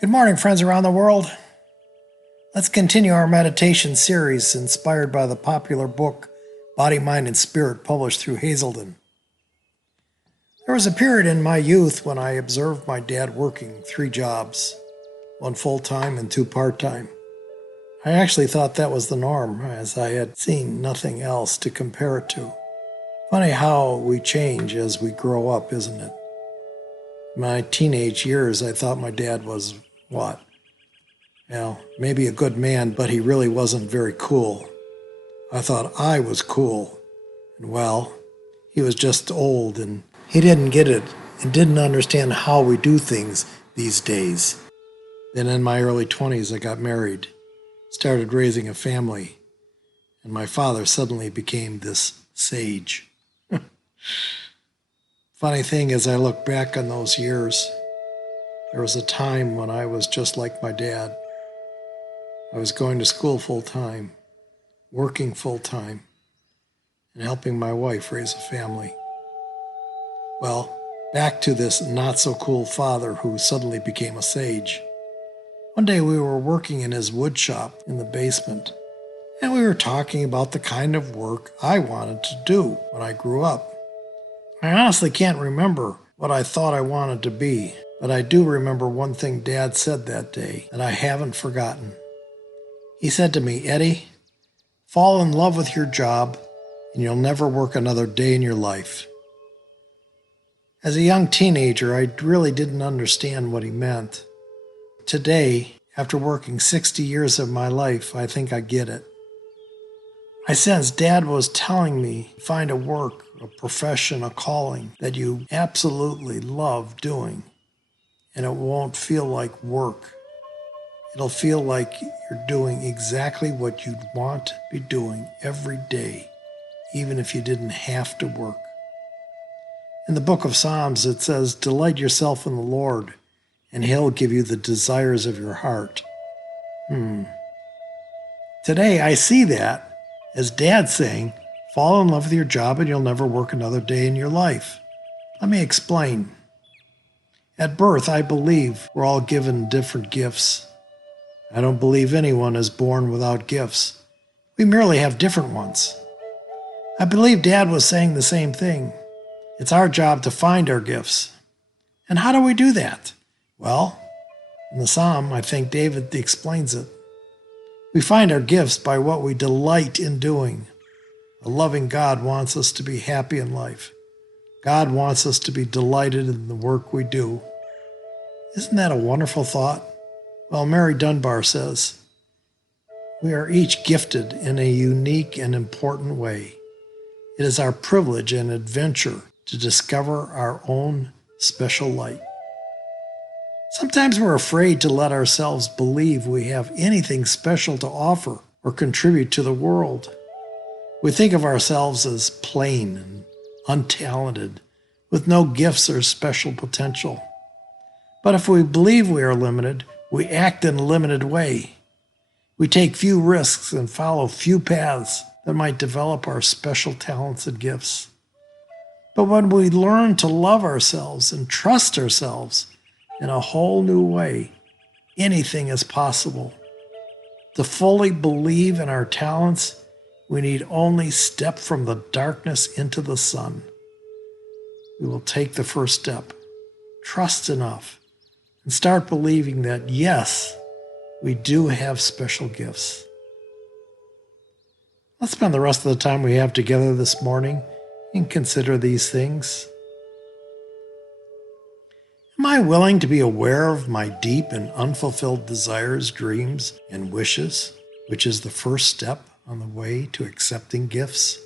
Good morning, friends around the world. Let's continue our meditation series inspired by the popular book Body, Mind, and Spirit published through Hazelden. There was a period in my youth when I observed my dad working 3 jobs, 1 full-time and 2 part-time. I actually thought that was the norm, as I had seen nothing else to compare it to. Funny how we change as we grow up, isn't it? In my teenage years, I thought my dad was what? Well, maybe a good man, but he really wasn't very cool. I thought I was cool. And well, he was just old and he didn't get it and didn't understand how we do things these days. Then in my early 20s, I got married, started raising a family, and my father suddenly became this sage. Funny thing, as I look back on those years, there was a time when I was just like my dad. I was going to school full-time, working full-time, and helping my wife raise a family. Well, back to this not-so-cool father who suddenly became a sage. One day we were working in his wood shop in the basement, and we were talking about the kind of work I wanted to do when I grew up. I honestly can't remember what I thought I wanted to be, but I do remember one thing Dad said that day that I haven't forgotten. He said to me, "Eddie, fall in love with your job and you'll never work another day in your life." As a young teenager, I really didn't understand what he meant. Today, after working 60 years of my life, I think I get it. I sensed Dad was telling me to find a work, a profession, a calling that you absolutely love doing, and it won't feel like work. It'll feel like you're doing exactly what you'd want to be doing every day, even if you didn't have to work. In the book of Psalms, it says, "Delight yourself in the Lord, and He'll give you the desires of your heart." Today, I see that as Dad saying, fall in love with your job and you'll never work another day in your life. Let me explain. At birth, I believe we're all given different gifts. I don't believe anyone is born without gifts. We merely have different ones. I believe Dad was saying the same thing. It's our job to find our gifts. And how do we do that? Well, in the Psalm, I think David explains it. We find our gifts by what we delight in doing. A loving God wants us to be happy in life. God wants us to be delighted in the work we do. Isn't that a wonderful thought? Well, Mary Dunbar says, "We are each gifted in a unique and important way. It is our privilege and adventure to discover our own special light." Sometimes we're afraid to let ourselves believe we have anything special to offer or contribute to the world. We think of ourselves as plain and untalented, with no gifts or special potential. But if we believe we are limited, we act in a limited way. We take few risks and follow few paths that might develop our special talents and gifts. But when we learn to love ourselves and trust ourselves in a whole new way, anything is possible. To fully believe in our talents, we need only step from the darkness into the sun. We will take the first step, trust enough, and start believing that, yes, we do have special gifts. Let's spend the rest of the time we have together this morning and consider these things. Am I willing to be aware of my deep and unfulfilled desires, dreams, and wishes, which is the first step on the way to accepting gifts?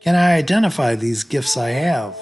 Can I identify these gifts I have?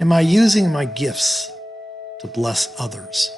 Am I using my gifts to bless others?